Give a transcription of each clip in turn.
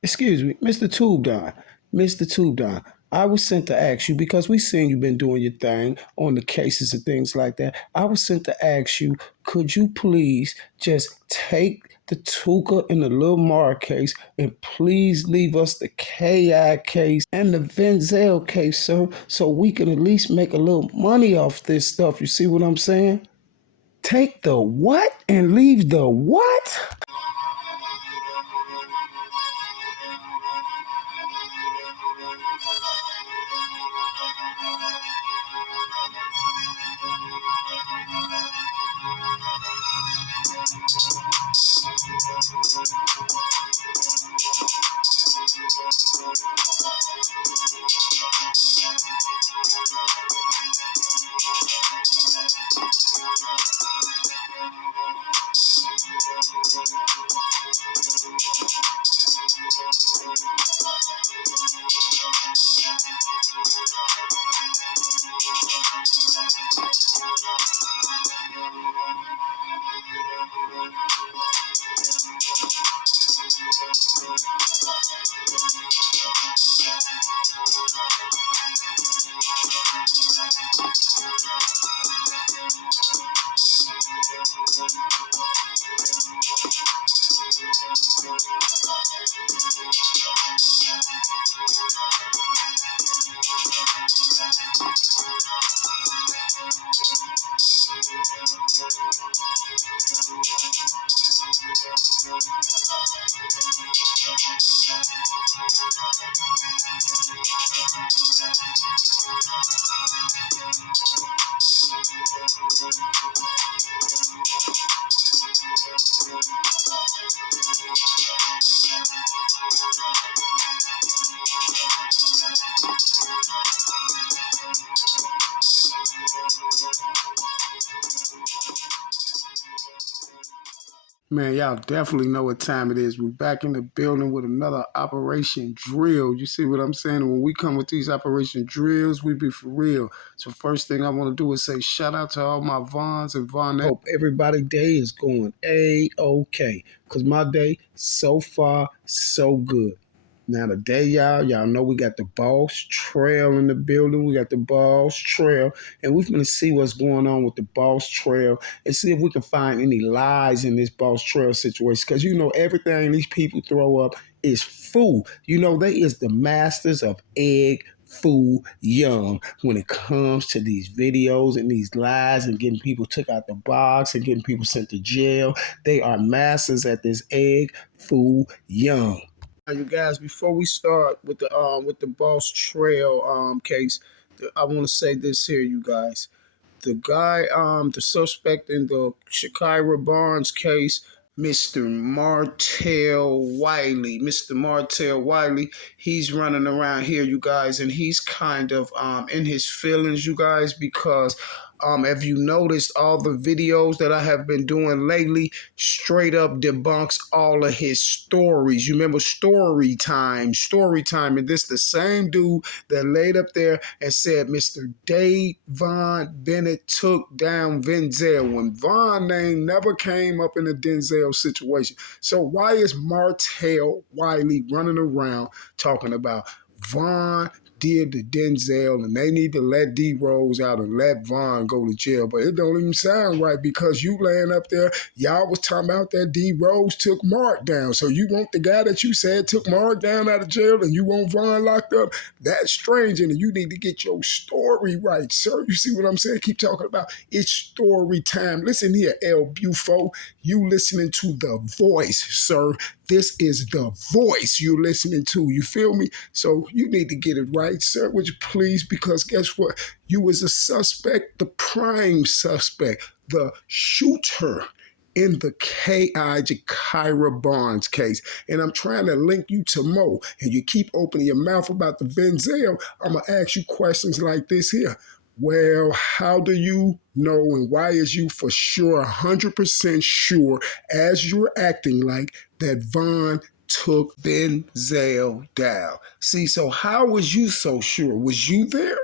Excuse me, Mr. Tube Don. Mr. Tube Don. I was sent to ask you because we seen you been doing your thing on the cases and things like that. I was sent to ask you, could you please just take the Tuka and the Lil Mar case and please leave us the KI case and the Venzel case, sir, so we can at least make a little money off this stuff. You see what I'm saying? Take the what and leave the what? Man, y'all definitely know what time it is. We're back in the building with another Operation Drill. You see what I'm saying? And when we come with these Operation Drills, we be for real. So first thing I want to do is say shout out to all my Vons and Vonnettes. Hope everybody's day is going A-OK. Because my day, so far, so good. Now today, y'all know we got the boss Trell in the building. We got the boss Trell, and we're gonna see what's going on with the boss Trell and see if we can find any lies in this boss Trell situation. Because you know everything these people throw up is fool. You know they is the masters of egg fool young when it comes to these videos and these lies and getting people took out the box and getting people sent to jail. They are masters at this egg fool young. Now, you guys, before we start with the Boss Trail case, I want to say this here, you guys. The guy, the suspect in the Shakira Barnes case, Mr. Martell Wiley. Mr. Martell Wiley, he's running around here, you guys, and he's kind of in his feelings, you guys, because have you noticed all the videos that I have been doing lately straight up debunks all of his stories. You remember story time, and this the same dude that laid up there and said Mr. Dave Von Bennett took down Denzel when Von name never came up in the Denzel situation. So why is Martell Wiley running around talking about Von did to Denzel and they need to let D Rose out and let Von go to jail? But it don't even sound right because you laying up there, y'all was talking about that D Rose took Mark down. So you want the guy that you said took Mark down out of jail and you want Von locked up? That's strange, and you need to get your story right, sir. You see what I'm saying? Keep talking about it's story time. Listen here, El Bufo. You listening to The Voice, sir. This is The Voice you're listening to. You feel me? So you need to get it right, sir. Would you please? Because guess what? You was a suspect, the prime suspect, the shooter in the K.I. Jakira Barnes case. And I'm trying to link you to Mo. And you keep opening your mouth about the Venzel. I'm going to ask you questions like this here. Well, how do you know and why is you for sure, 100% sure, as you're acting like, that Von took Denzel down? See, so how was you so sure? Was you there?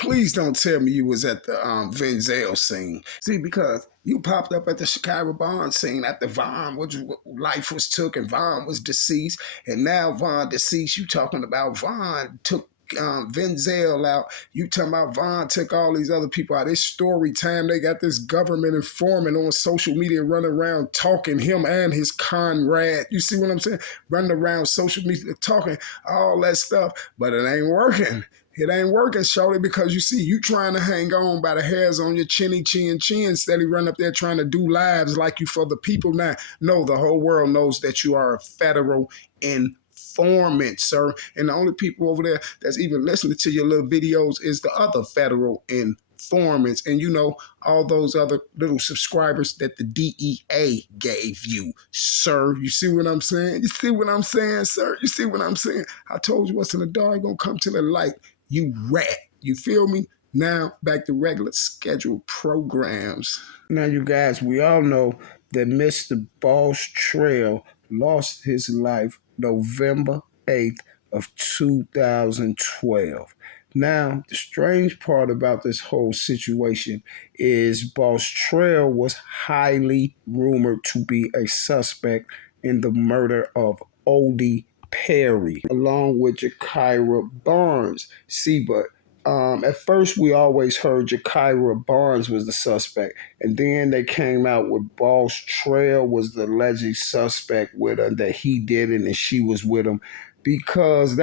Please don't tell me you was at the Venzel scene. See, because you popped up at the Chicago Bond scene after Vaughn life was took and Vaughn was deceased, and now Vaughn deceased. You talking about Vaughn took Venzel out. You talking about Vaughn took all these other people out. It's story time. They got this government informant on social media running around talking, him and his Conrad. You see what I'm saying? Running around social media talking all that stuff, but it ain't working. It ain't working, shorty, because you see, you trying to hang on by the hairs on your chin, steady run up there trying to do lives like you for the people now. No, the whole world knows that you are a federal informant, sir. And the only people over there that's even listening to your little videos is the other federal informants. And you know, all those other little subscribers that the DEA gave you, sir. You see what I'm saying? You see what I'm saying, sir? You see what I'm saying? I told you what's in the dark gonna come to the light. You rat. You feel me? Now, back to regular scheduled programs. Now, you guys, we all know that Mr. Boss Trell lost his life November 8th of 2012. Now, the strange part about this whole situation is Boss Trell was highly rumored to be a suspect in the murder of Odie Perry, along with Jakira Barnes. See, but at first we always heard Jakira Barnes was the suspect, and then they came out with Boss Trell was the alleged suspect with her, that he did it and she was with him, because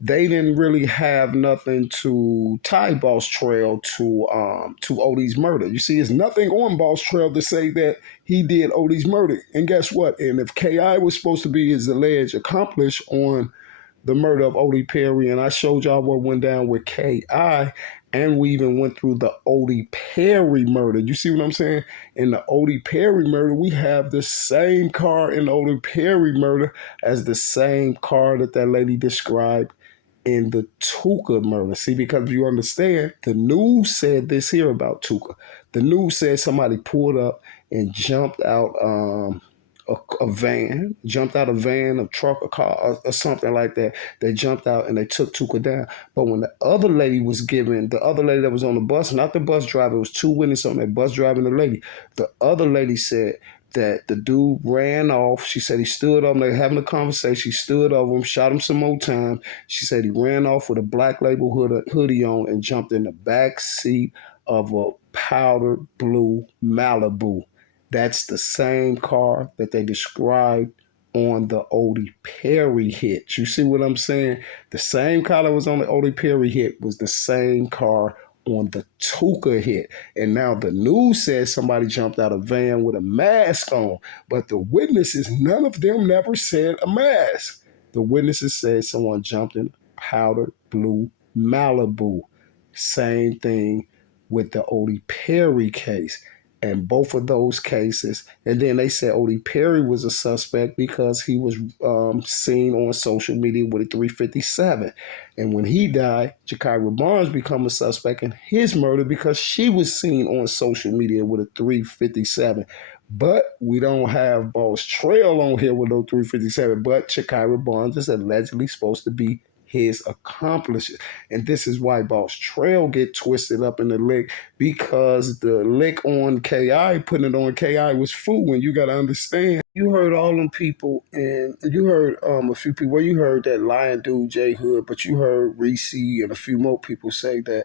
they didn't really have nothing to tie Boss Trell to Odie's murder. You see, there's nothing on Boss Trell to say that he did Odie's murder. And guess what? And if KI was supposed to be his alleged accomplice on the murder of Odie Perry, and I showed y'all what went down with KI, and we even went through the Odie Perry murder. You see what I'm saying? In the Odie Perry murder, we have the same car in the Odie Perry murder as the same car that lady described in the Tuka murder. See, because you understand, the news said this here about Tuka. The news said somebody pulled up and jumped out a van, a truck, a car, or something like that. They jumped out and they took Tuka down. But when the other lady that was on the bus, not the bus driver, it was two witnesses on that bus driving the lady. The other lady said that the dude ran off. She said he stood up. They were having a conversation. He stood over him, shot him some more time. She said he ran off with a Black Label hoodie on and jumped in the back seat of a powder blue Malibu. That's the same car that they described on the Odie Perry hit. You see what I'm saying? The same car that was on the Odie Perry hit was the same car on the Tuka hit. And now the news says somebody jumped out of a van with a mask on, but the witnesses, none of them never said a mask. The witnesses said someone jumped in a powder blue Malibu. Same thing with the Odie Perry case. And both of those cases, and then they said Odie Perry was a suspect because he was seen on social media with a 357. And when he died, Jakira Barnes became a suspect in his murder because she was seen on social media with a 357. But we don't have Boss Trell on here with no 357, but Jakira Barnes is allegedly supposed to be his accomplices. And this is why Boss Trell get twisted up in the lick, because the lick on KI, putting it on KI was fooling. You got to understand. You heard all them people, and you heard a few people. Well, you heard that Lion Dude, J Hood, but you heard Reese and a few more people say that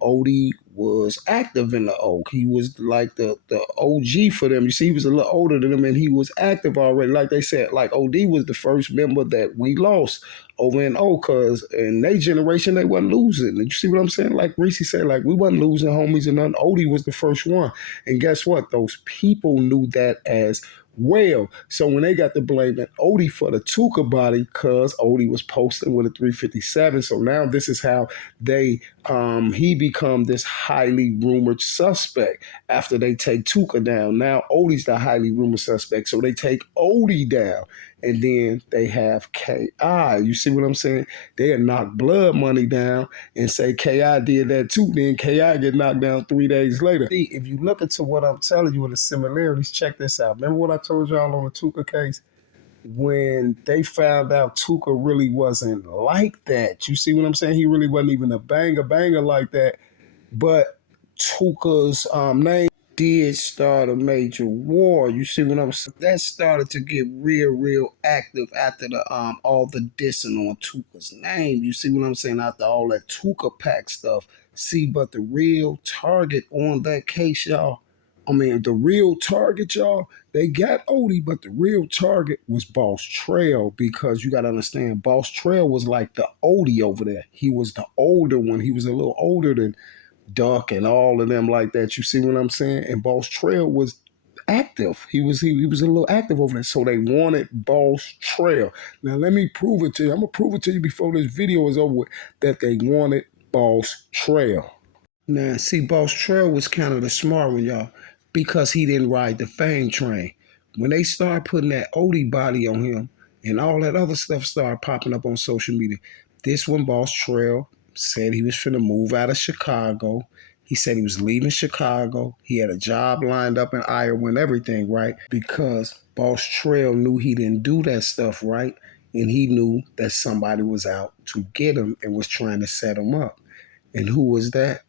Odie was active in the Oak. He was like the OG for them. You see, he was a little older than them, and he was active already. Like they said, like OD was the first member that we lost over in Oak, because in their generation, they wasn't losing. You see what I'm saying? Like Reese said, like we wasn't losing homies and nothing. Odie was the first one. And guess what? Those people knew that as well. So when they got to blaming Odie for the Tuka body, because Odie was posting with a 357, so now this is how he become this highly rumored suspect after they take Tuka down. Now Odie's the highly rumored suspect, so they take Odie down. And then they have KI. You see what I'm saying? They knock Blood Money down and say KI did that too. Then KI get knocked down 3 days later. See, if you look into what I'm telling you in the similarities, check this out. Remember what I told y'all on the Tuka case? when they found out Tuka really wasn't like that. You see what I'm saying? He really wasn't even a banger like that. But Tuka's name did start a major war. You see what I'm saying? That started to get real active after the all the dissing on Tuka's name. You see what I'm saying? After all that Tuka pack stuff. See, but the real target on that case, y'all. I mean, the real target, y'all. They got Odie, but the real target was Boss Trell, because you got to understand, Boss Trell was like the Odie over there. He was the older one. He was a little older than Duck and all of them like that. You see what I'm saying? And Boss Trail was active. He was a little active over there. So they wanted Boss Trail. Now let me prove it to you. I'm gonna prove it to you before this video is over with, that they wanted Boss Trail. Now, see, Boss Trail was kind of the smart one, y'all, because he didn't ride the fame train. When they started putting that Odie body on him and all that other stuff started popping up on social media, this one, Boss Trail, said he was finna move out of Chicago. He said he was leaving Chicago. He had a job lined up in Iowa and everything, right? Because Boss Trail knew he didn't do that stuff, right? And he knew that somebody was out to get him and was trying to set him up. And who was that?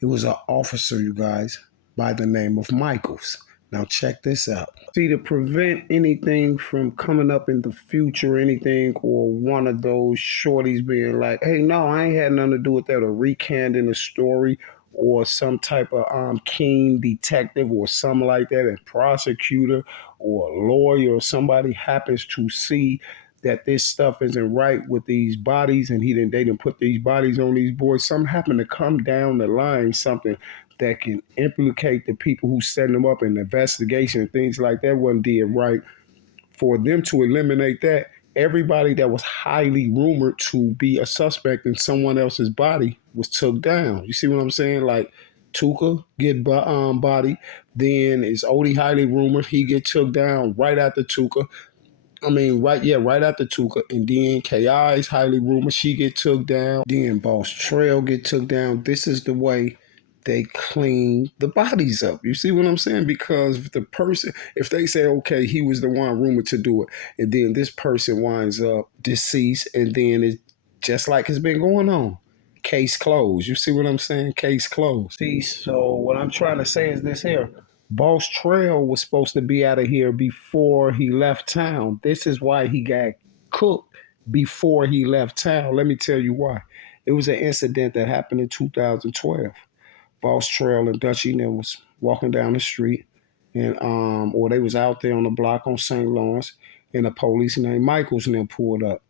It was an officer, you guys, by the name of Michaels. Now check this out. See, to prevent anything from coming up in the future, anything, or one of those shorties being like, hey, no, I ain't had nothing to do with that, or recanting a story, or some type of keen detective or something like that, a prosecutor or a lawyer or somebody happens to see that this stuff isn't right with these bodies, and they didn't put these bodies on these boys. Something happened to come down the line, something that can implicate the people who set them up in the investigation and things like that wasn't did right. For them to eliminate that, everybody that was highly rumored to be a suspect in someone else's body was took down. You see what I'm saying? Like Tuka get body, then is Odie highly rumored, he get took down right after Tuka. I mean, right after Tuka, and then KI is highly rumored, she get took down. Then Boss Trail get took down. This is the way they clean the bodies up. You see what I'm saying? Because the person, if they say, okay, he was the one rumored to do it, and then this person winds up deceased, and then it's just like it's been going on. Case closed. You see what I'm saying? Case closed. See, so what I'm trying to say is this here. Boss Trail was supposed to be out of here before he left town. This is why he got cooked before he left town. Let me tell you why. It was an incident that happened in 2012. Boss Trail and Dutchy and them was walking down the street, and or they was out there on the block on St. Lawrence, and a police named Michaels and them pulled up.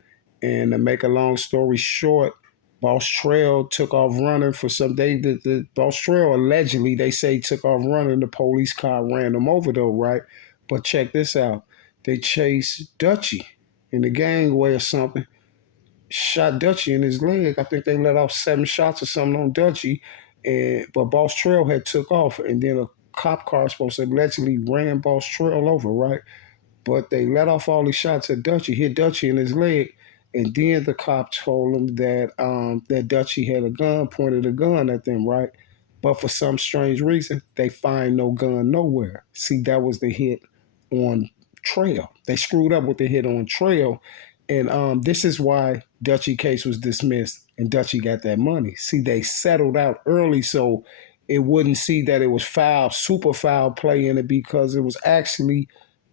And to make a long story short, Boss Trail took off running for some. The Boss Trail allegedly, they say, took off running. The police car ran him over though, right? But check this out: they chased Dutchy in the gangway or something, shot Dutchy in his leg. I think they let off 7 shots or something on Dutchy, and but Boss Trail had took off, and then a cop car supposed to allegedly ran Boss Trail over, right? But they let off all these shots at Dutchy, hit Dutchy in his leg, and then the cop told him that that Dutchy had a gun, pointed a gun at them, right? But for some strange reason, they find no gun nowhere. See, that was the hit on Trail. They screwed up with the hit on Trail, and this is why Dutchy case was dismissed, and Dutchy got that money. See, they settled out early, so it wouldn't see that it was foul, super foul play in it, because it was actually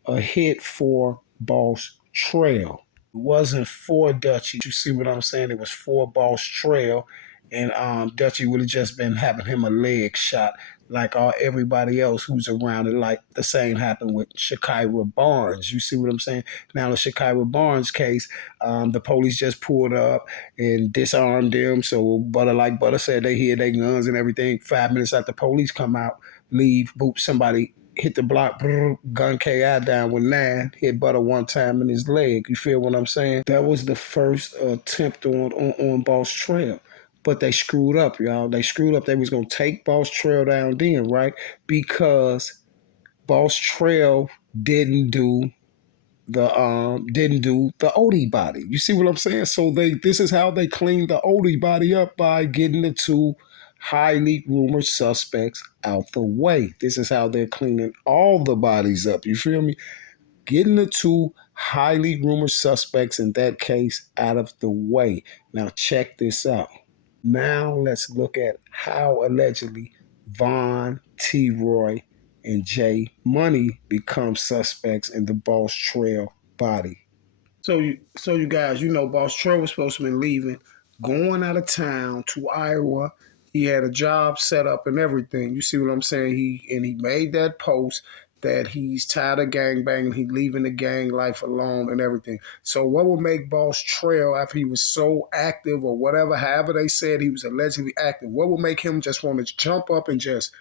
a hit for Boss Trail. It wasn't for Dutchy. You see what I'm saying? It was for Boss Trail. And Dutchy would have just been having him a leg shot like all everybody else who's around it. Like the same happened with Shakira Barnes. You see what I'm saying? Now the Shakira Barnes case, the police just pulled up and disarmed them. So like Butter said, they hid their guns and everything. 5 minutes after the police come out, leave, boop, somebody hit the block, gun KI down with 9, hit Butter one time in his leg. You feel what I'm saying? That was the first attempt on Boss Trail. But they screwed up, y'all. They screwed up. They was gonna take Boss Trail down then, right? Because Boss Trail didn't do the Odie body. You see what I'm saying? So this is how they cleaned the Odie body up, by getting the two highly rumored suspects out the way. This is how they're cleaning all the bodies up. You feel me? Getting the two highly rumored suspects in that case out of the way. Now, check this out. Now, let's look at how allegedly Vaughn, T.roy, and Jay Money become suspects in the Boss Trail body. So you guys, Boss Trell was supposed to be leaving, going out of town to Iowa. He had a job set up and everything. You see what I'm saying? He made that post that he's tired of gang banging. He leaving the gang life alone and everything. So what would make Boss Trell, after he was so active or whatever, however they said he was allegedly active, what would make him just want to jump up and just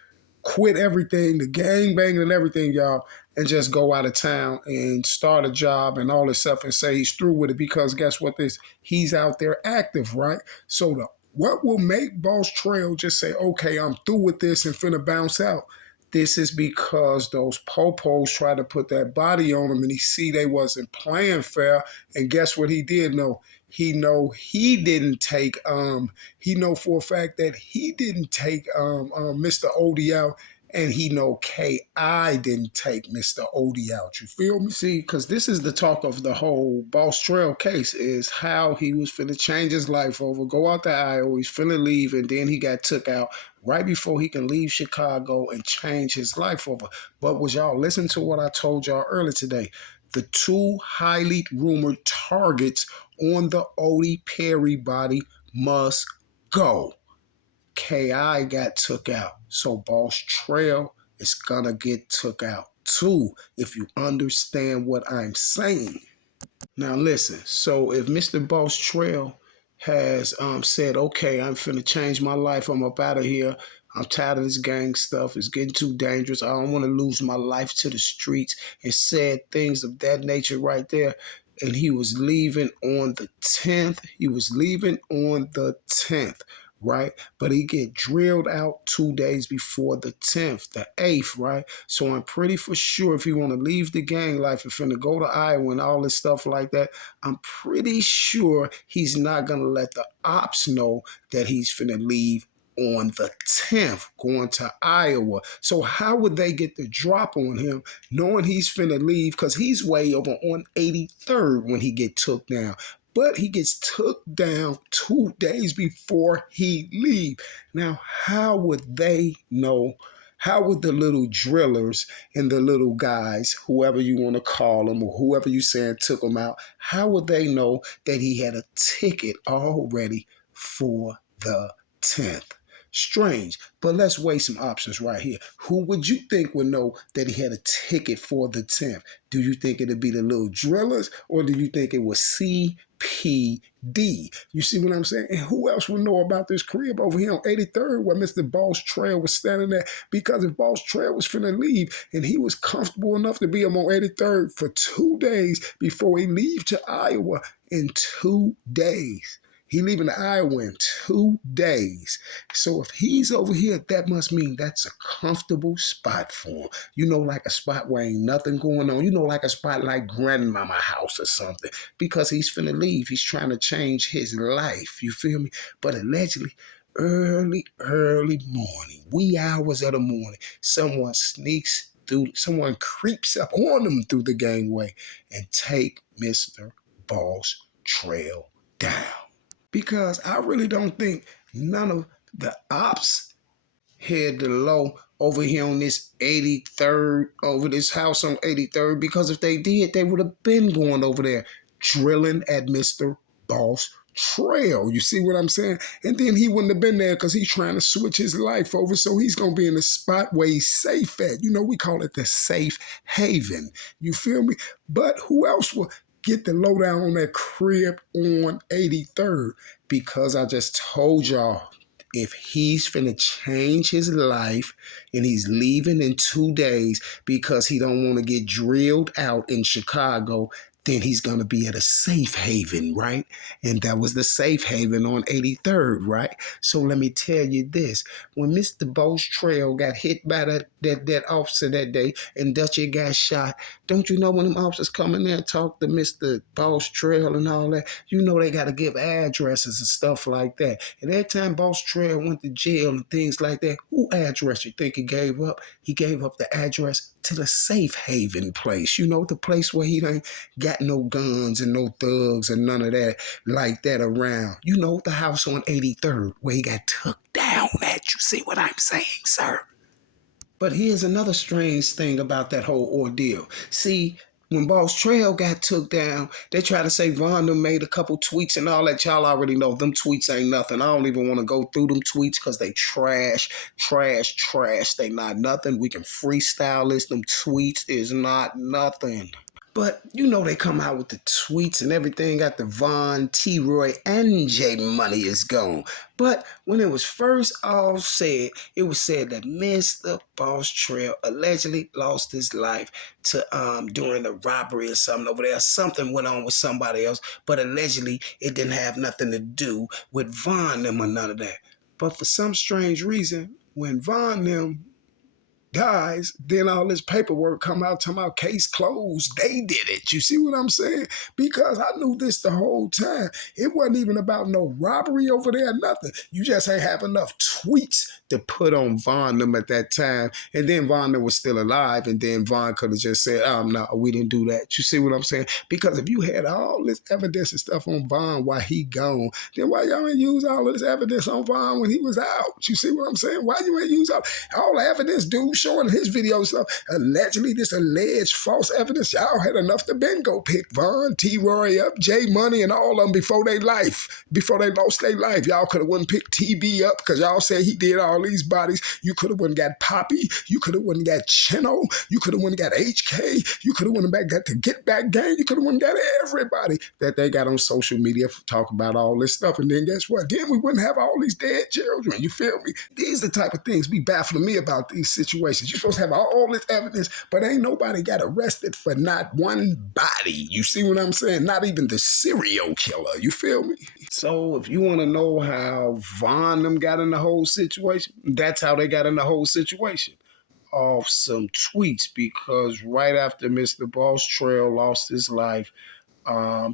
quit everything, the gang banging and everything, y'all, and just go out of town and start a job and all this stuff and say he's through with it? Because guess what? He's out there active, right? So what will make Boss Trail just say, okay, I'm through with this and finna bounce out? This is because those popos tried to put that body on him and he see they wasn't playing fair. And guess what he did know? He didn't take he know for a fact that he didn't take Mr. Odie out, and he know K.I. didn't take Mr. Odie out. You feel me? See, because this is the talk of the whole Boss Trail case, is how he was finna change his life over, go out to Iowa, he's finna leave, and then he got took out right before he can leave Chicago and change his life over. But was y'all listen to what I told y'all earlier today? The two highly rumored targets on the Odie Perry body must go. K.I. got took out, so Boss Trail is gonna get took out too, if you understand what I'm saying. Now listen, so if Mr. Boss Trail has said, okay, I'm finna change my life, I'm up out of here, I'm tired of this gang stuff, it's getting too dangerous, I don't want to lose my life to the streets, and said things of that nature right there, and he was leaving on the 10th, right? But he get drilled out 2 days before the 10th, the 8th, right? So I'm pretty for sure if he want to leave the gang life and finna go to Iowa and all this stuff like that, I'm pretty sure he's not gonna let the ops know that he's finna leave on the 10th, going to Iowa. So how would they get the drop on him knowing he's finna leave? Because he's way over on 83rd when he get took down. But he gets took down 2 days before he leave. Now, how would they know? How would the little drillers and the little guys, whoever you want to call them or whoever you saying took them out, how would they know that he had a ticket already for the 10th? Strange, but let's weigh some options right here. Who would you think would know that he had a ticket for the 10th? Do you think it'd be the little drillers, or do you think it was CPD? You see what I'm saying? And who else would know about this crib over here on 83rd where Mr. Boss Trail was standing there? Because if Boss Trail was finna leave and he was comfortable enough to be up on 83rd for 2 days before he leave to Iowa in 2 days. He leaving to Iowa in 2 days. So if he's over here, that must mean that's a comfortable spot for him. Like a spot where ain't nothing going on. Like a spot like grandmama house or something. Because he's finna leave. He's trying to change his life. You feel me? But allegedly, early morning, wee hours of the morning, someone creeps up on them through the gangway and take Mr. Boss Trail down. Because I really don't think none of the ops had the low over here on this 83rd, over this house on 83rd, because if they did, they would have been going over there drilling at Mr. Boss Trail. You see what I'm saying? And then he wouldn't have been there because he's trying to switch his life over. So he's going to be in the spot where he's safe at. We call it the safe haven. You feel me? But who else will get the lowdown on that crib on 83rd? Because I just told y'all, if he's finna change his life and he's leaving in 2 days because he don't want to get drilled out in Chicago, then he's going to be at a safe haven, right? And that was the safe haven on 83rd, right? So let me tell you this. When Mr. Boss Trail got hit by that officer that day and Dutchie got shot, don't you know when them officers come in there and talk to Mr. Boss Trail and all that, they got to give addresses and stuff like that. And every time Boss Trail went to jail and things like that, who address you think he gave up? He gave up the address to the safe haven place, the place where he done got got no guns and no thugs and none of that like that around. You know, the house on 83rd where he got took down at. You see what I'm saying, sir? But here's another strange thing about that whole ordeal. See, when Boss Trell got took down, they tried to say Von them made a couple tweets and all that. Y'all already know them tweets ain't nothing. I don't even want to go through them tweets because they trash. They not nothing. We can freestyle this. Them tweets is not nothing. But you know they come out with the tweets and everything got the Von, T.roy, and J Money is gone. But when it was first all said, it was said that Mr. Boss Trell allegedly lost his life to during a robbery or something over there. Something went on with somebody else, but allegedly it didn't have nothing to do with Von them or none of that. But for some strange reason, when Von them dies, then all this paperwork come out talking about case closed. They did it. You see what I'm saying? Because I knew this the whole time. It wasn't even about no robbery over there, nothing. You just ain't have enough tweets to put on Von them at that time. And then Von them was still alive, and then Von could have just said, no, we didn't do that. You see what I'm saying? Because if you had all this evidence and stuff on Von while he gone, then why y'all ain't use all of this evidence on Von when he was out? You see what I'm saying? Why you ain't use all the evidence, dude, showing his video stuff? Allegedly, this alleged false evidence. Y'all had enough to go pick Von, T.roy up, J Money, and all of them before they lost their life. Y'all could have went and picked TB up because y'all said he did all these bodies. You could have went and got Poppy. You could have went and got Chino. You could have went and got HK. You could have went and got the Get Back Gang. You could have went and got everybody that they got on social media for talk about all this stuff. And then guess what? Then we wouldn't have all these dead children. You feel me? These are the type of things be baffling me about these situations. You're supposed to have all this evidence, but ain't nobody got arrested for not one body. You see what I'm saying? Not even the serial killer. You feel me? So if you want to know how Von them got in the whole situation, that's how they got in the whole situation. Off some tweets, because right after Mr. Boss Trell lost his life,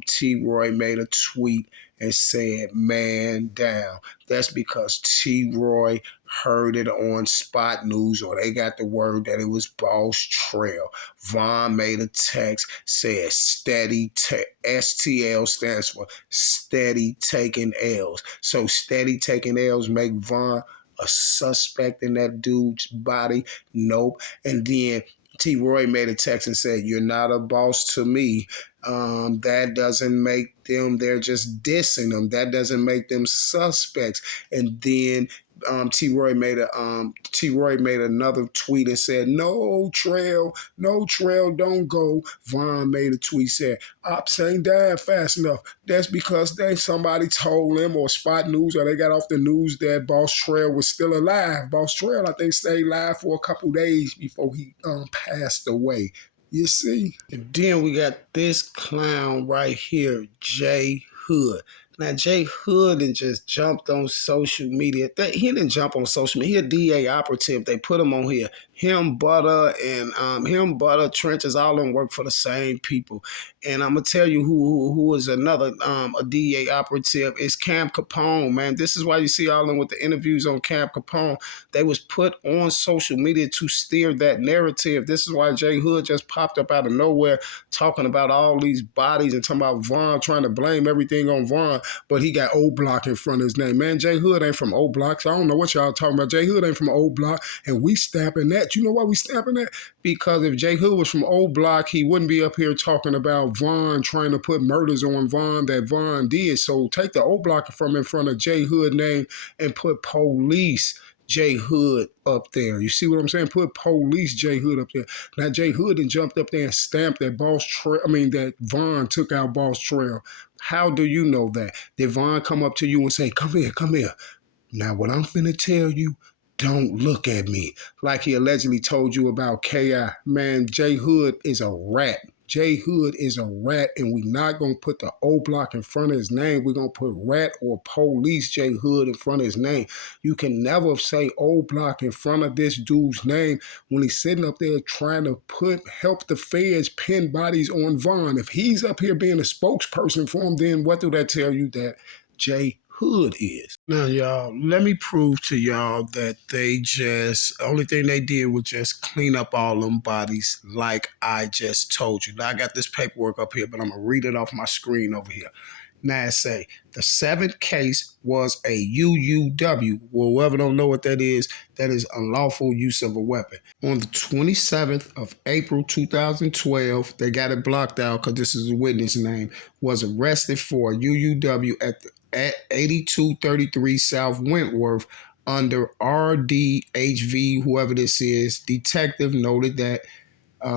T.roy made a tweet and said, "Man down." That's because T.roy heard it on Spot News, or they got the word that it was Boss Trell. Von made a text, said steady, STL stands for steady taking L's. So steady taking L's make Von a suspect in that dude's body? Nope. And then T.roy made a text and said, "You're not a boss to me." That doesn't make them, they're just dissing them. That doesn't make them suspects. And then T.roy made another tweet and said, "No Trell, don't go." Von made a tweet, said, "Ops ain't dying fast enough." That's because somebody told them, or Spot News, or they got off the news that Boss Trell was still alive. Boss Trell, I think, stayed alive for a couple days before he passed away. You see? And then we got this clown right here, J Hood. Now, J Hood and just jumped on social media. He didn't jump on social media. He a DA operative. They put him on here. Him, Butter, Trenches, all of them work for the same people. And I'm gonna tell you who is another a DA operative is Cam Capone, man. This is why you see all of them with the interviews on Cam Capone. They was put on social media to steer that narrative. This is why J Hood just popped up out of nowhere talking about all these bodies and talking about Von, trying to blame everything on Von, but he got O Block in front of his name. Man, J Hood ain't from O Block, so I don't know what y'all talking about. J Hood ain't from O Block, and we stamping that. You know why we stamping that? Because if J Hood was from O Block, he wouldn't be up here talking about Von trying to put murders on Von that Von did. So take the O Block from in front of J Hood name and put Police J Hood up there. You see what I'm saying? Put Police J Hood up there. Now J Hood and jumped up there and stamped that that Von took out Boss Trell. How do you know that? Did Von come up to you and say, come here. Now what I'm finna tell you, don't look at me. Like he allegedly told you about K.I. Man, J Hood is a rat. J Hood is a rat, and we're not going to put the O Block in front of his name. We're going to put rat or Police J Hood in front of his name. You can never say O Block in front of this dude's name when he's sitting up there trying to help the feds pin bodies on Von. If he's up here being a spokesperson for him, then what do that tell you? That J hood is. Now, y'all, let me prove to y'all that only thing they did was just clean up all them bodies like I just told you. Now, I got this paperwork up here, but I'm going to read it off my screen over here. Now, it say the seventh case was a UUW. Well, whoever don't know what that is unlawful use of a weapon. On the 27th of April 2012, they got it blocked out because this is a witness name, was arrested for UUW at 8233 South Wentworth under RDHV, whoever this is. Detective noted that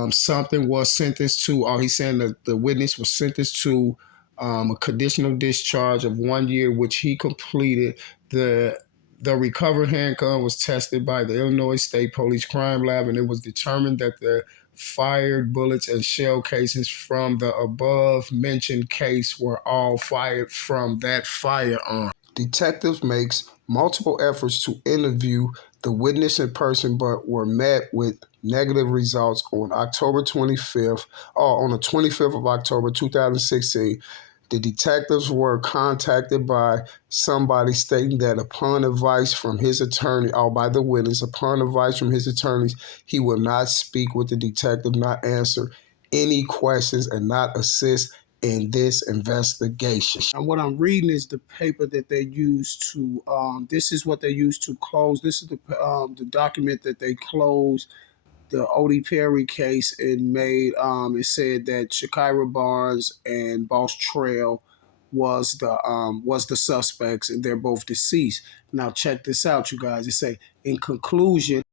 something was sentenced to, he's saying that the witness was sentenced to a conditional discharge of 1 year, which he completed. The recovered handgun was tested by the Illinois State Police Crime Lab, and it was determined that the fired bullets and shell casings from the above mentioned case were all fired from that firearm. Detectives makes multiple efforts to interview the witness in person, but were met with negative results on October 25th, or on the 25th of October 2016. The detectives were contacted by somebody stating that upon advice from his attorney, or by the witness, upon advice from his attorneys, he will not speak with the detective, not answer any questions, and not assist in this investigation. And what I'm reading is the paper that they used to, this is what they used to close. This is the document that they closed the Odie Perry case and made. It said that Shakira Barnes and Boss Trell was the suspects, and they're both deceased. Now check this out, you guys. It say, in conclusion,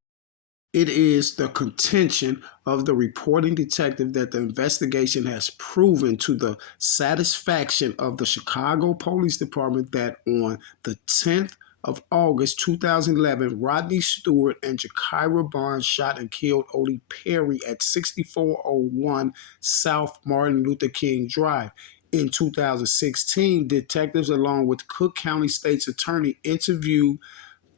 it is the contention of the reporting detective that the investigation has proven to the satisfaction of the Chicago Police Department that on the 10th of August 2011, Rodney Stewart and Jakira Barnes shot and killed Odie Perry at 6401 South Martin Luther King Drive. In 2016, detectives, along with Cook County State's Attorney, interviewed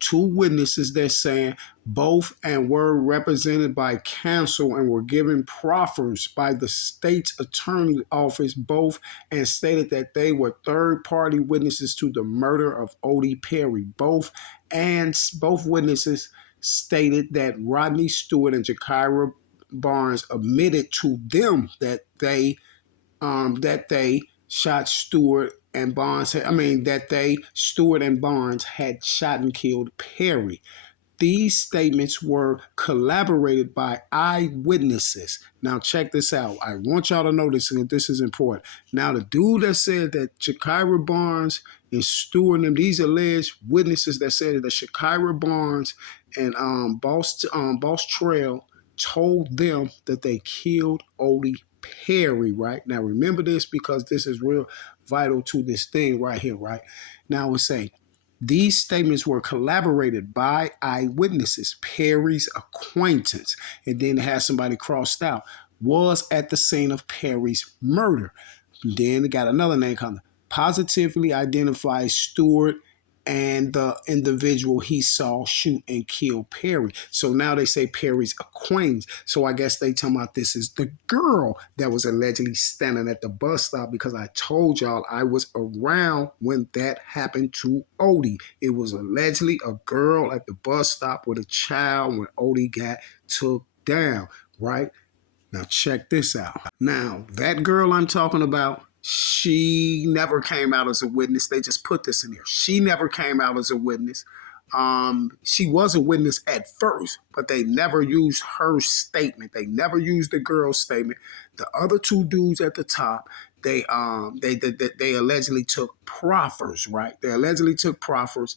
two witnesses that saying both and were represented by counsel and were given proffers by the state's attorney's office, both, and stated that they were third-party witnesses to the murder of Odie Perry. Both witnesses stated that Rodney Stewart and Jakira Barnes admitted to them that they shot Stewart and Barnes. Stewart and Barnes had shot and killed Perry. These statements were collaborated by eyewitnesses. Now check this out. I want y'all to know this, and this is important. Now the dude that said that Shakira Barnes and Stewart and these alleged witnesses that said that Shakira Barnes and Boss Trell told them that they killed Odie Perry, right? Now remember this, because this is real vital to this thing right here, right? Now we're saying these statements were collaborated by eyewitnesses. Perry's acquaintance, and then it has somebody crossed out, was at the scene of Perry's murder. Then it got another name coming. Positively identifies Stewart and the individual he saw shoot and kill Perry. So now they say Perry's acquaintance. So I guess they talking about this is the girl that was allegedly standing at the bus stop, because I told y'all I was around when that happened to Odie. It was allegedly a girl at the bus stop with a child when Odie got took down, right? Now check this out. Now that girl I'm talking about, she never came out as a witness. They just put this in here. She never came out as a witness. She was a witness at first, but they never used her statement. They never used the girl's statement. The other two dudes at the top, they allegedly took proffers, right? They allegedly took proffers.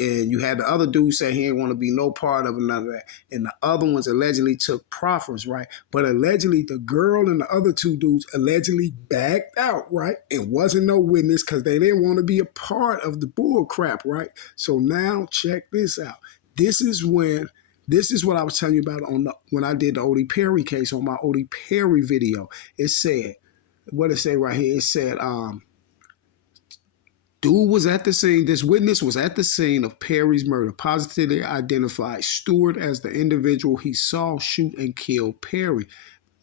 And you had the other dude say he didn't want to be no part of none of that. And the other ones allegedly took proffers, right? But allegedly the girl and the other two dudes allegedly backed out, right? And wasn't no witness because they didn't want to be a part of the bull crap, right? So now check this out. This is what I was telling you about when I did the Odie Perry case on my Odie Perry video. It said, what it say right here? It said, dude was at the scene. This witness was at the scene of Perry's murder. Positively identified Stewart as the individual he saw shoot and kill Perry.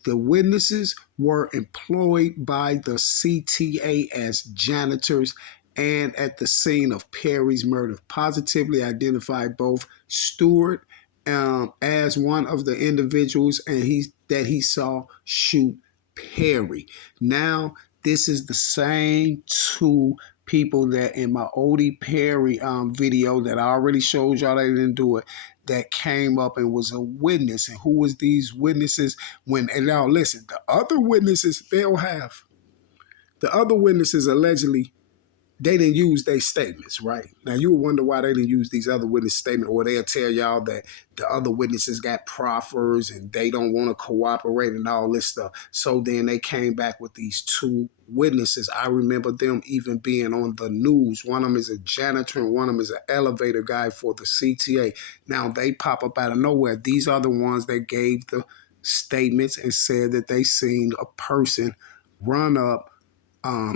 The witnesses were employed by the CTA as janitors and at the scene of Perry's murder. Positively identified both Stewart as one of the individuals and he saw shoot Perry. Now, this is the same two people that in my Odie Perry video that I already showed y'all they didn't do it, that came up and was a witness. And who was these witnesses? And now listen, the other witnesses, the other witnesses allegedly, they didn't use their statements, right? Now, you will wonder why they didn't use these other witness statements, or they'll tell y'all that the other witnesses got proffers and they don't want to cooperate and all this stuff. So then they came back with these two witnesses. I remember them even being on the news. One of them is a janitor and one of them is an elevator guy for the CTA. Now, they pop up out of nowhere. These are the ones that gave the statements and said that they seen a person run up,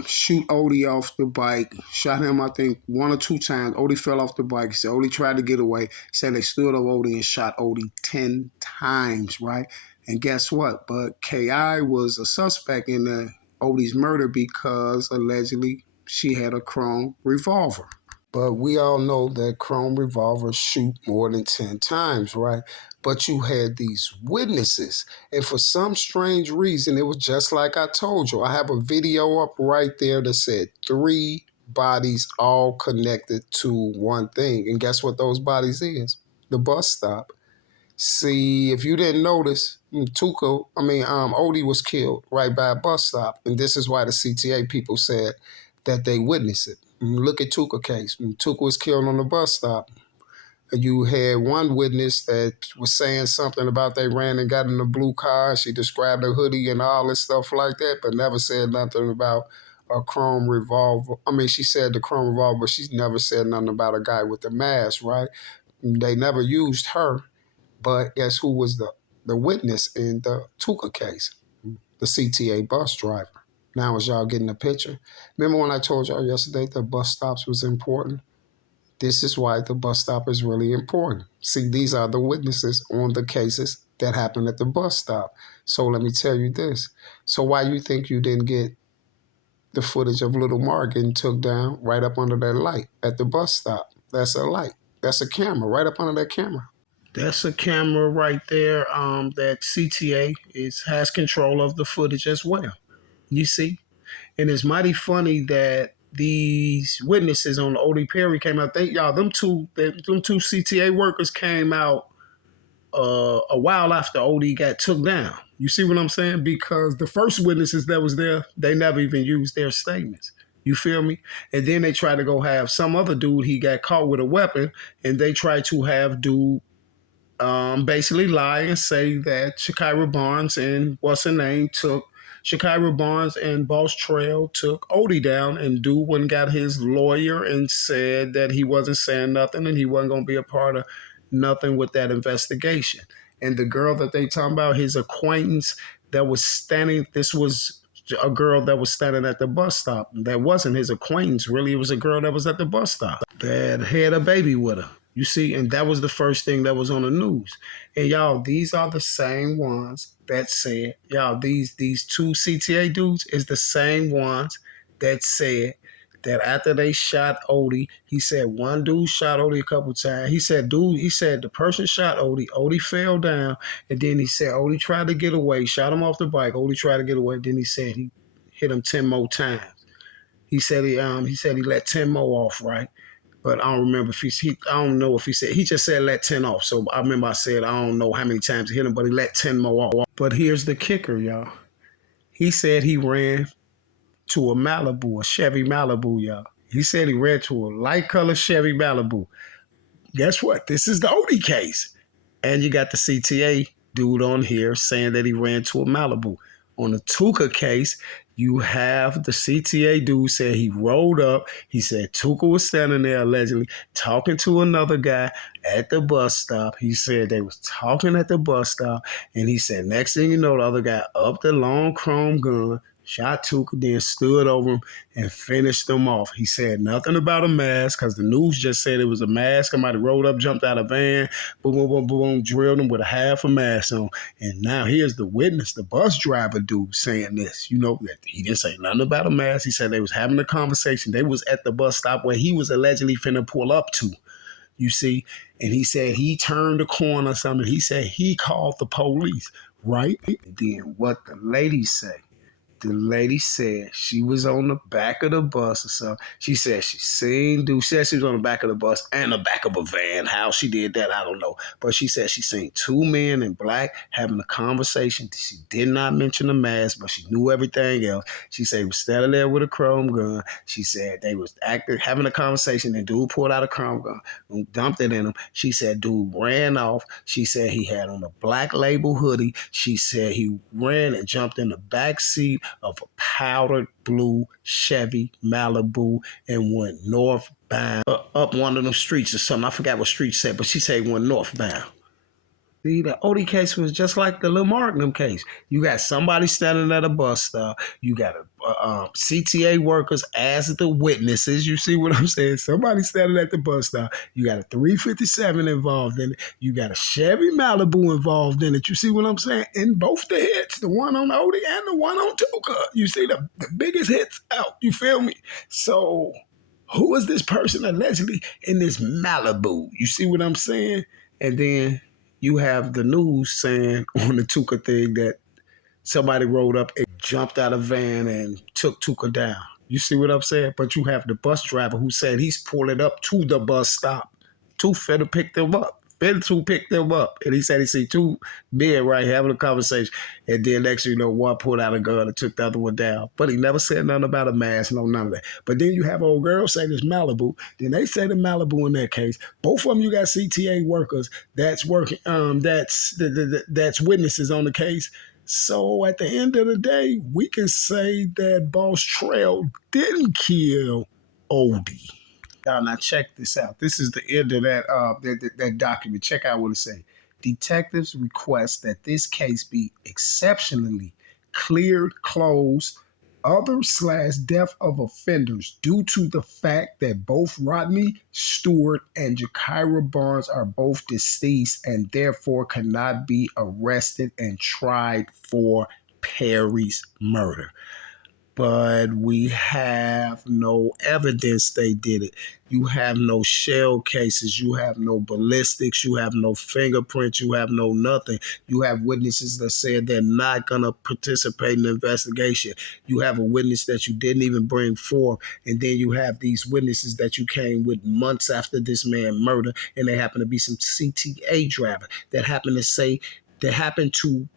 shoot Odie off the bike, shot him, I think, 1 or 2 times. Odie fell off the bike. He said Odie tried to get away. He said they stood up Odie and shot Odie 10 times, right? And guess what? But K.I. was a suspect in Odie's murder because allegedly she had a chrome revolver. But we all know that chrome revolvers shoot more than 10 times, right? But you had these witnesses. And for some strange reason, it was just like I told you. I have a video up right there that said 3 bodies all connected to one thing. And guess what those bodies is? The bus stop. See, if you didn't notice, Odie was killed right by a bus stop. And this is why the CTA people said that they witnessed it. Look at Tuka case. Tuka was killed on the bus stop. You had one witness that was saying something about they ran and got in a blue car. She described a hoodie and all this stuff like that, but never said nothing about a chrome revolver. She said the chrome revolver, but she never said nothing about a guy with the mask, right? They never used her, but guess who was the witness in the Tuka case? The CTA bus driver. Now, as y'all getting the picture, remember when I told y'all yesterday that bus stops was important? This is why the bus stop is really important. See, these are the witnesses on the cases that happened at the bus stop. So let me tell you this. So why you think you didn't get the footage of Little Mar getting took down right up under that light at the bus stop? That's a light. That's a camera right up under that camera. That's a camera right there that CTA has control of the footage as well. You see? And it's mighty funny that these witnesses on the Odie Perry came out. Them two CTA workers came out a while after Odie got took down. You see what I'm saying? Because the first witnesses that was there, they never even used their statements. You feel me? And then they tried to go have some other dude, he got caught with a weapon, and they tried to have dude basically lie and say that Shakira Barnes and Shakira Barnes and Boss Trell took Odie down, and dude went and got his lawyer and said that he wasn't saying nothing and he wasn't going to be a part of nothing with that investigation. And the girl that they talking about, his acquaintance that was standing, this was a girl that was standing at the bus stop. That wasn't his acquaintance, really. It was a girl that was at the bus stop that had a baby with her. You see, and that was the first thing that was on the news. And y'all, these are the same ones that said, y'all, these two CTA dudes is the same ones that said that after they shot Odie, he said one dude shot Odie a couple times. He said the person shot Odie. Odie fell down, and then he said Odie tried to get away, shot him off the bike. Odie tried to get away. Then he said he hit him 10 more times. He said he let 10 more off, right? But I don't remember if I don't know if he said, he just said let 10 off. So I remember I said, I don't know how many times he hit him, but he let 10 more off. But here's the kicker, y'all. He said he ran to a Chevy Malibu, y'all. He said he ran to a light color Chevy Malibu. Guess what? This is the Odie case. And you got the CTA dude on here saying that he ran to a Malibu. On the Tuka case, you have the CTA dude said he rolled up. He said Tuka was standing there allegedly talking to another guy at the bus stop. He said they was talking at the bus stop. And he said, next thing you know, the other guy upped the long chrome gun, shot Tuka, then stood over him and finished him off. He said nothing about a mask because the news just said it was a mask. Somebody rolled up, jumped out of a van, boom, boom, boom, boom, drilled him with a half a mask on. And now here's the witness, the bus driver dude, saying this. You know, that he didn't say nothing about a mask. He said they was having a conversation. They was at the bus stop where he was allegedly finna pull up to. You see, and he said he turned the corner or something. He said he called the police, right? And then what the lady say? The lady said she was on the back of the bus or something. She said she seen dude. She said she was on the back of the bus and the back of a van. How she did that, I don't know. But she said she seen two men in black having a conversation. She did not mention the mask, but she knew everything else. She said he was standing there with a chrome gun. She said they was having a conversation, and dude pulled out a chrome gun and dumped it in him. She said dude ran off. She said he had on a black label hoodie. She said he ran and jumped in the back seat of a powdered blue Chevy Malibu and went northbound up one of them streets or something. I forgot what street said, but she said he went northbound. See, the Odie case was just like the Lil Marknam case. You got somebody standing at a bus stop. You got CTA workers as the witnesses. You see what I'm saying? Somebody standing at the bus stop. You got a 357 involved in it. You got a Chevy Malibu involved in it. You see what I'm saying? In both the hits, the one on Odie and the one on Tuka. You see the biggest hits out. You feel me? So who is this person allegedly in this Malibu? You see what I'm saying? And then you have the news saying on the Tuka thing that somebody rolled up and jumped out of a van and took Tuka down. You see what I'm saying? But you have the bus driver who said he's pulling up to the bus stop. Two finna pick them up. Finna pick them up. And he said he see two men right here having a conversation. And then next thing you know, one pulled out a gun and took the other one down. But he never said nothing about a mask, no none of that. But then you have old girl say this Malibu. Then they say the Malibu in that case. Both of them you got CTA workers that's working, that's witnesses on the case. So at the end of the day, we can say that Boss Trell didn't kill Odie. Now check this out. This is the end of that document. Check out what it says. Detectives request that this case be exceptionally cleared, closed, other/death of offenders due to the fact that both Rodney Stewart and Jakira Barnes are both deceased and therefore cannot be arrested and tried for Perry's murder. But we have no evidence they did it. You have no shell cases. You have no ballistics. You have no fingerprints. You have no nothing. You have witnesses that said they're not going to participate in the investigation. You have a witness that you didn't even bring forth. And then you have these witnesses that you came with months after this man murder. And they happen to be some CTA driver that happened to say, that happened to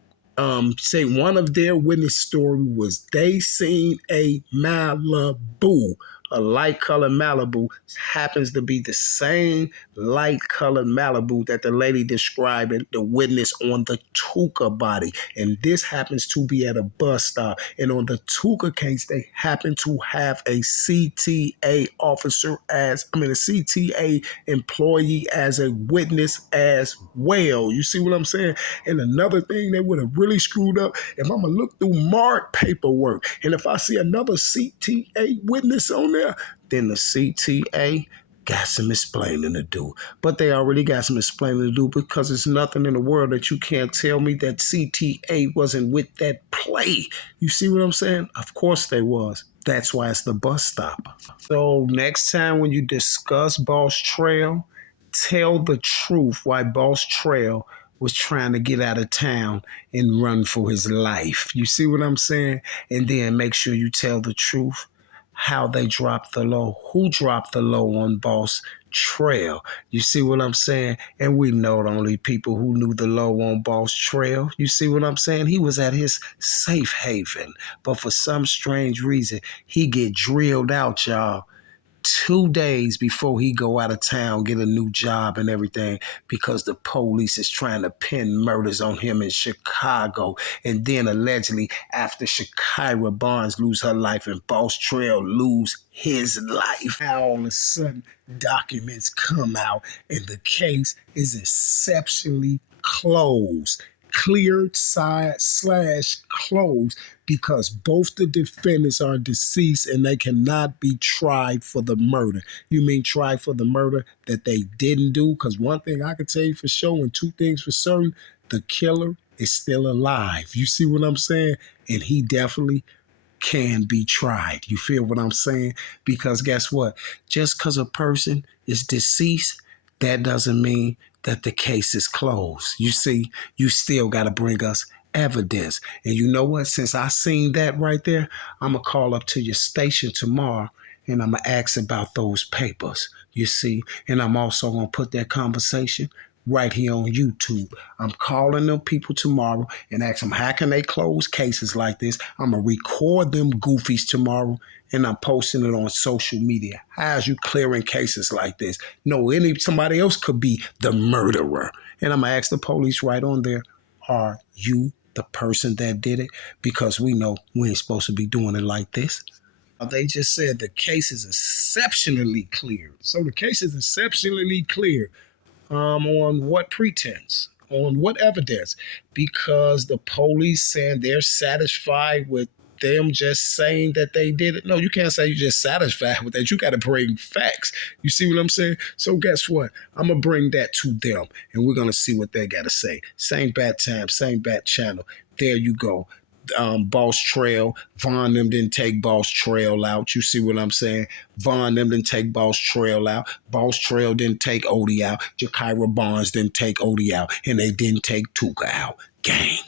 say one of their witness story was they seen a Malibu, a light colored Malibu, happens to be the same light colored Malibu that the lady described the witness on the Tuka body. And this happens to be at a bus stop. And on the Tuka case, they happen to have a CTA officer a CTA employee as a witness as well. You see what I'm saying? And another thing they would have really screwed up, if I'm going to look through marked paperwork, and if I see another CTA witness on there, then the CTA got some explaining to do. But they already got some explaining to do because there's nothing in the world that you can't tell me that CTA wasn't with that play. You see what I'm saying? Of course they was. That's why it's the bus stop. So next time when you discuss Boss Trell, tell the truth why Boss Trell was trying to get out of town and run for his life. You see what I'm saying? And then make sure you tell the truth how they dropped the low, who dropped the low on Boss Trell. You see what I'm saying? And we know the only people who knew the low on Boss Trell. You see what I'm saying? He was at his safe haven, but for some strange reason, he get drilled out, y'all, 2 days before he go out of town, get a new job and everything, because the police is trying to pin murders on him in Chicago. And then allegedly after Shakira Barnes lose her life and Boss Trell lose his life, now all of a sudden documents come out and the case is exceptionally closed. cleared side slash closed because both the defendants are deceased and they cannot be tried for the murder. You mean tried for the murder that they didn't do? Because one thing I can tell you for sure and two things for certain, the killer is still alive. You see what I'm saying? And he definitely can be tried. You feel what I'm saying? Because guess what? Just because a person is deceased, that doesn't mean that the case is closed. You see, you still got to bring us evidence. And you know what? Since I seen that right there, I'm going to call up to your station tomorrow and I'm going to ask about those papers. You see, and I'm also going to put that conversation right here on YouTube. I'm calling them people tomorrow and ask them how can they close cases like this. I'm gonna record them goofies tomorrow and I'm posting it on social media. How's you clearing cases like this? No, somebody else could be the murderer. And I'm gonna ask the police right on there, are you the person that did it? Because we know we ain't supposed to be doing it like this. They just said the case is exceptionally clear. So the case is exceptionally clear. On what pretense? On what evidence? Because the police saying they're satisfied with them just saying that they did it. No, you can't say you're just satisfied with that. You got to bring facts. You see what I'm saying? So guess what? I'm going to bring that to them and we're going to see what they got to say. Same bat time, same bat channel. There you go. Boss Trell, Von them didn't take Boss Trell out. You see what I'm saying? Von them didn't take Boss Trell out. Boss Trell didn't take Odie out. Jakira Barnes didn't take Odie out. And they didn't take Tuka out. Gang.